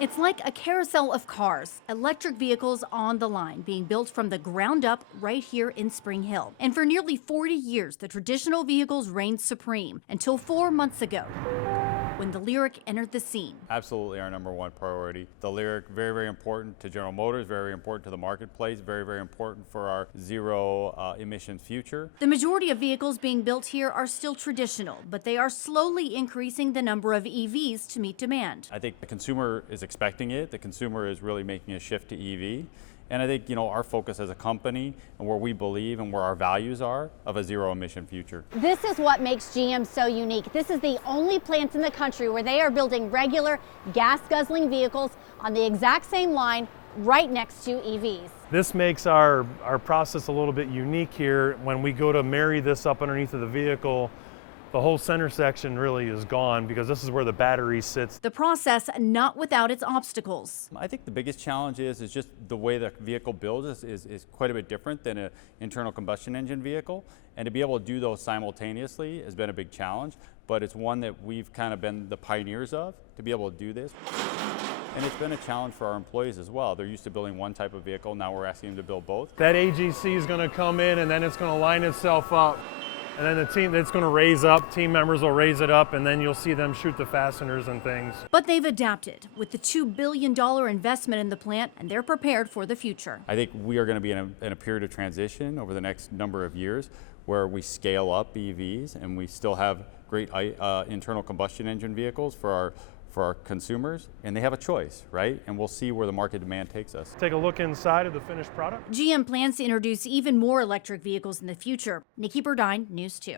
It's like a carousel of cars, electric vehicles on the line, being built from the ground up right here in Spring Hill. And for nearly 40 years, the traditional vehicles reigned supreme until 4 months ago, when the Lyriq entered the scene. Absolutely our number one priority. The Lyriq, very, very important to General Motors, very important to the marketplace, very, very important for our zero emissions future. The majority of vehicles being built here are still traditional, but they are slowly increasing the number of EVs to meet demand. I think the consumer is expecting it. The consumer is really making a shift to EV. And I think, our focus as a company and where we believe and where our values are of a zero emission future. This is what makes GM so unique. This is the only plant in the country where they are building regular gas guzzling vehicles on the exact same line right next to EVs. This makes our process a little bit unique here. When we go to marry this up underneath of the vehicle, the whole center section really is gone because this is where the battery sits. The process not without its obstacles. I think the biggest challenge is just the way the vehicle builds is quite a bit different than an internal combustion engine vehicle. And to be able to do those simultaneously has been a big challenge, but it's one that we've kind of been the pioneers of, to be able to do this. And it's been a challenge for our employees as well. They're used to building one type of vehicle, now we're asking them to build both. That AGC is going to come in and then it's going to line itself up. And then the team that's going to raise up, team members will raise it up, and then you'll see them shoot the fasteners and things. But they've adapted with the $2 billion investment in the plant, and they're prepared for the future. I think we are going to be in a period of transition over the next number of years where we scale up EVs and we still have great internal combustion engine vehicles for our consumers, and they have a choice, right? And we'll see where the market demand takes us. Take a look inside of the finished product. GM plans to introduce even more electric vehicles in the future. Nikki Burdine, News 2.